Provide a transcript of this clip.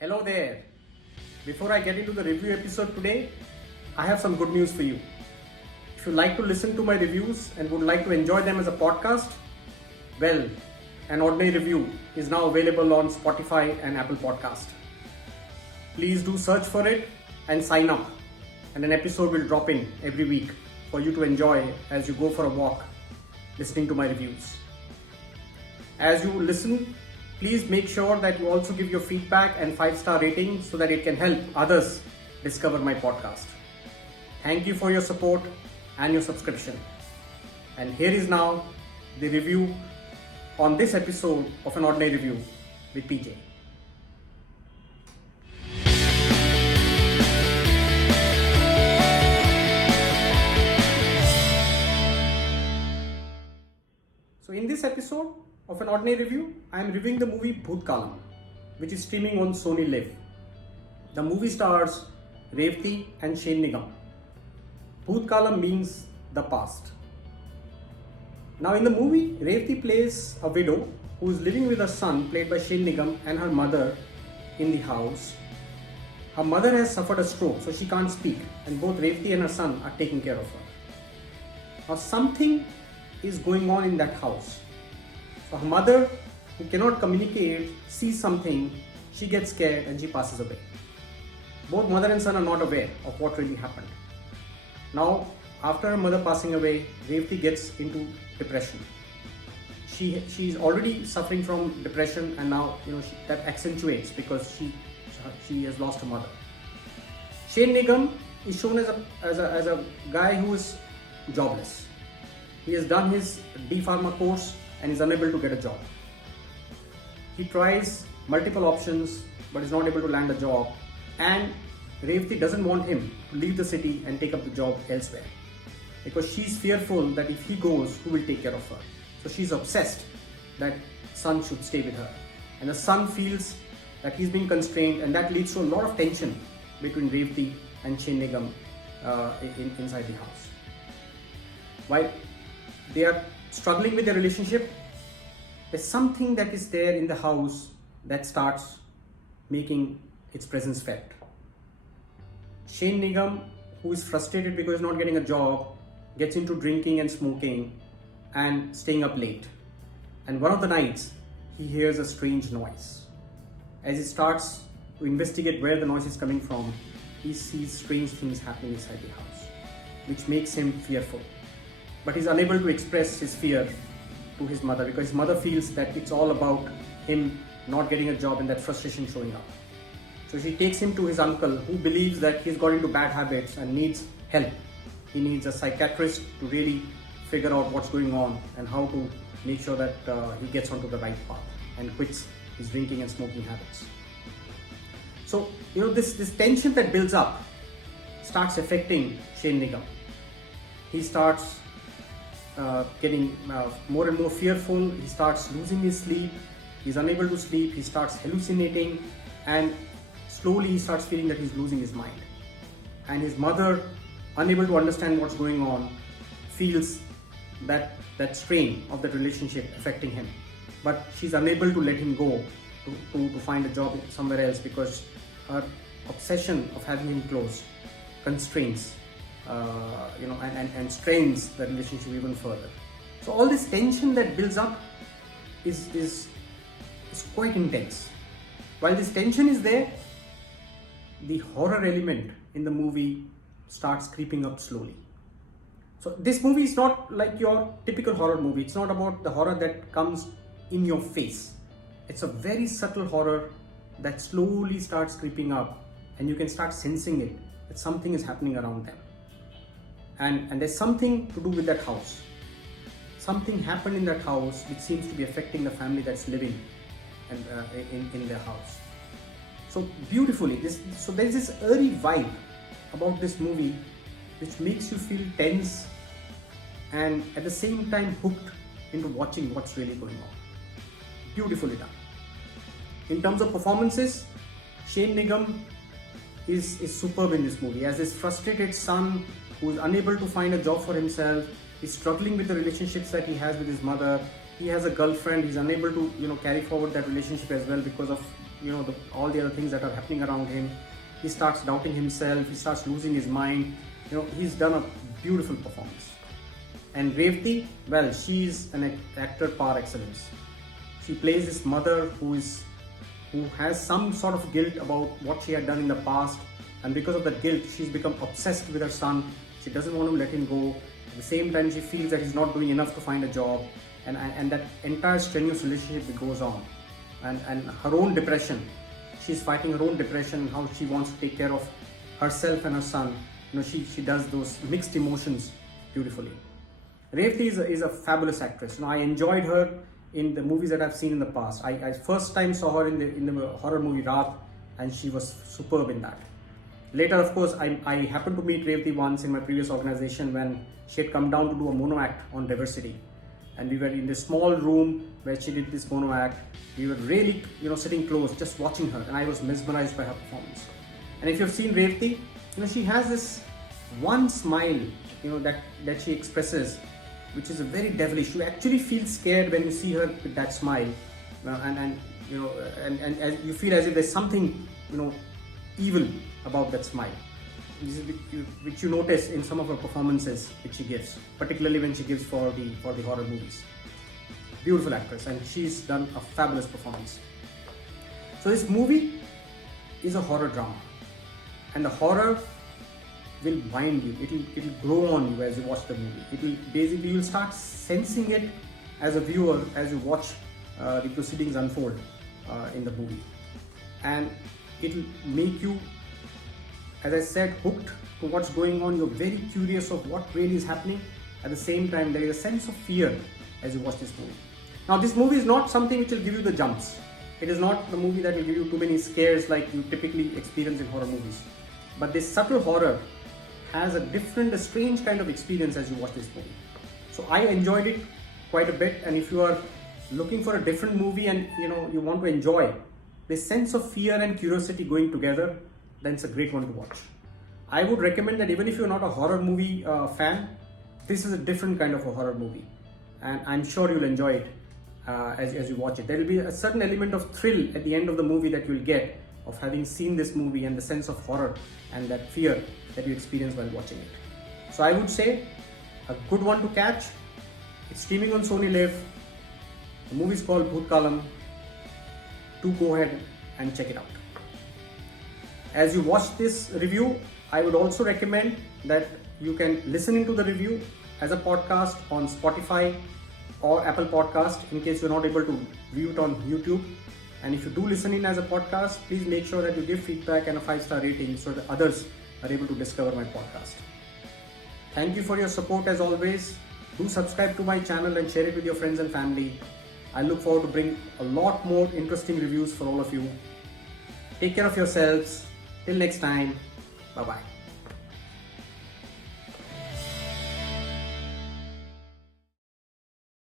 Hello there. Before I get into the review episode today, I have some good news for you. If you like to listen to my reviews and would like to enjoy them as a podcast, well, an ordinary review is now available on Spotify and Apple Podcast. Please do search for it and sign up, and an episode will drop in every week for you to enjoy as you go for a walk listening to my reviews. As you listen, please make sure that you also give your feedback and 5-star rating so that it can help others discover my podcast. Thank you for your support and your subscription. And here is now the review on this episode of An Ordinary Review with PJ. So in this episode of An Ordinary Review, I am reviewing the movie Bhoothakaalam, which is streaming on Sony Liv. The movie stars Revathi and Shane Nigam. Bhoothakaalam means the past. Now in the movie, Revathi plays a widow who is living with her son, played by Shane Nigam, and her mother in the house. Her mother has suffered a stroke, so she can't speak, and both Revathi and her son are taking care of her. Now something is going on in that house. So her mother, who cannot communicate, sees something, she gets scared and she passes away. Both mother and son are not aware of what really happened. Now, after her mother passing away, Revathi gets into depression. She is already suffering from depression, and now that accentuates because she has lost her mother. Shane Nigam is shown as a guy who is jobless. He has done his D Pharma course and is unable to get a job. He tries multiple options but is not able to land a job, and Revathi doesn't want him to leave the city and take up the job elsewhere because she's fearful that if he goes, who will take care of her? So she's obsessed that son should stay with her, and the son feels that he's being constrained, and that leads to a lot of tension between Revathi and Shane Nigam inside the house. While they are struggling with their relationship, there's something that is there in the house that starts making its presence felt. Shane Nigam, who is frustrated because he's not getting a job, gets into drinking and smoking and staying up late. And one of the nights, he hears a strange noise. As he starts to investigate where the noise is coming from, he sees strange things happening inside the house, which makes him fearful. But he's unable to express his fear to his mother because his mother feels that it's all about him not getting a job and that frustration showing up. So she takes him to his uncle, who believes that he's got into bad habits and needs help. He needs a psychiatrist to really figure out what's going on and how to make sure that he gets onto the right path and quits his drinking and smoking habits. So this tension that builds up starts affecting Shane Nigam. He starts getting more and more fearful. He starts losing his sleep. He's unable to sleep. He starts hallucinating, and slowly he starts feeling that he's losing his mind. And his mother, unable to understand what's going on, feels that strain of that relationship affecting him. But she's unable to let him go to find a job somewhere else because her obsession of having him close constrains and strains the relationship even further. So all this tension that builds up is quite intense. While this tension is there, the horror element in the movie starts creeping up slowly. So this movie is not like your typical horror movie. It's not about the horror that comes in your face. It's a very subtle horror that slowly starts creeping up, and you can start sensing it, that something is happening around them. And there's something to do with that house. Something happened in that house which seems to be affecting the family that's living in their house. So beautifully, there's this eerie vibe about this movie which makes you feel tense and at the same time hooked into watching what's really going on. Beautifully done. In terms of performances, Shane Nigam is superb in this movie as his frustrated son who is unable to find a job for himself. He's struggling with the relationships that he has with his mother. He has a girlfriend. He's unable to carry forward that relationship as well because of all the other things that are happening around him. He starts doubting himself, he starts losing his mind. He's done a beautiful performance. And Revathi, well, she's an actor par excellence. She plays this mother who has some sort of guilt about what she had done in the past, and because of that guilt, she's become obsessed with her son. She doesn't want to let him go. At the same time, she feels that he's not doing enough to find a job, and that entire strenuous relationship that goes on, and her own depression. She's fighting her own depression, how she wants to take care of herself and her son. She does those mixed emotions beautifully. Revathi is a fabulous actress. I enjoyed her in the movies that I've seen in the past. I first time saw her in the horror movie Revathi, and she was superb in that. Later, of course, I happened to meet Revathi once in my previous organization when she had come down to do a mono act on diversity. And we were in this small room where she did this mono act. We were really, sitting close, just watching her, and I was mesmerized by her performance. And if you've seen Revathi, she has this one smile, that she expresses, which is a very devilish. You actually feel scared when you see her with that smile, and you feel as if there's something, evil about that smile. This is which you notice in some of her performances which she gives, particularly when she gives for the horror movies. Beautiful actress, and she's done a fabulous performance. So this movie is a horror drama, and the horror will bind you. It'll grow on you as you watch the movie. You'll start sensing it as a viewer as you watch the proceedings unfold in the movie, and it'll make you, as I said, hooked to what's going on. You're very curious of what really is happening. At the same time, there is a sense of fear as you watch this movie. Now, this movie is not something which will give you the jumps. It is not the movie that will give you too many scares like you typically experience in horror movies. But this subtle horror has a strange kind of experience as you watch this movie. So I enjoyed it quite a bit, and if you are looking for a different movie and you want to enjoy this sense of fear and curiosity going together, then it's a great one to watch. I would recommend that even if you're not a horror movie fan, this is a different kind of a horror movie, and I'm sure you'll enjoy it as you watch it. There will be a certain element of thrill at the end of the movie that you'll get of having seen this movie, and the sense of horror and that fear that you experience while watching it. So I would say a good one to catch. It's streaming on Sony Liv. The movie is called Bhoothakaalam. Do go ahead and check it out. As you watch this review, I would also recommend that you can listen into the review as a podcast on Spotify or Apple Podcast in case you're not able to view it on YouTube. And if you do listen in as a podcast, please make sure that you give feedback and a 5-star rating so that others are able to discover my podcast. Thank you for your support as always. Do subscribe to my channel and share it with your friends and family. I look forward to bring a lot more interesting reviews for all of you. Take care of yourselves. Till next time. Bye-bye.